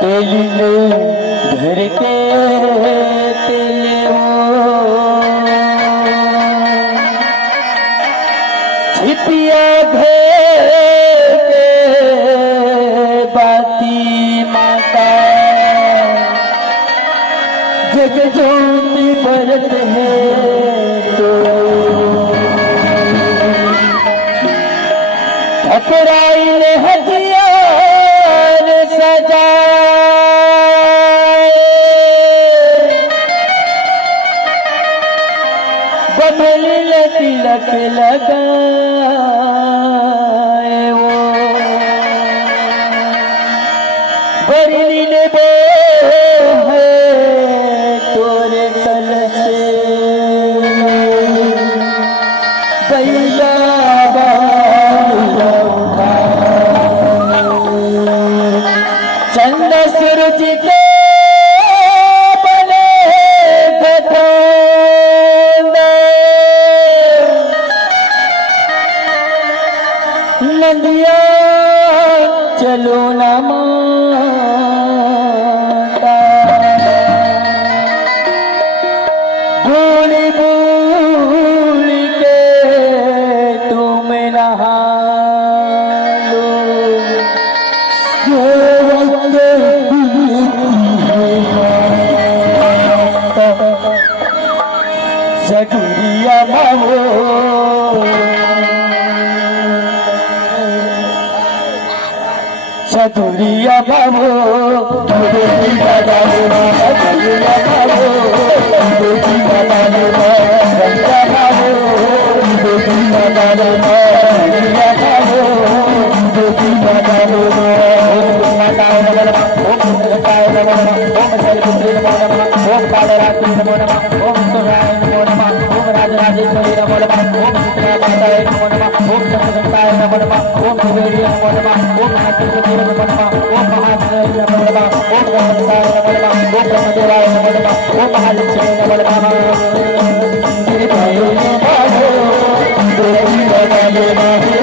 तेली ले घर के तेले छिपिया घर के बाती माता जग ज्योति भरत है तो ठकराई ने हथियार सजाए बदली ले तिलक लगाए वो बरनी ने बो है तोरे कल से बैला चंद सूरज के बने घटोंदा नदिया चलो न माता भूल भूल के तुम नहा सदुरिया बाबो सदुरिया बाबो सदुरिया बाबो सदुरिया बाबो सदुरिया बाबो सदुरिया बाबो सदुरिया बाबो सदुरिया बाबो सदुरिया बाबो ओम सदाय नमः ओम शैलपुत्री नमो नमः ओम कालरात्रि नमो नमः ओम सूर्याय नमो नमः ओम राजराजेश्वरी नमो नमः ओम शीतला माताय नमो नमः ओम शक्तिकाय नमो नमः ओम कुबेरी नमो नमः ओम महात्रिपुत्री नमो नमः ओम महाश्रेय नमो नमः ओम गणपताय नमो नमः ओम ब्रह्मदेवाय नमो नमः ओम महालक्ष्मी नमो नमः श्री भाई नमो देवी नमो नमः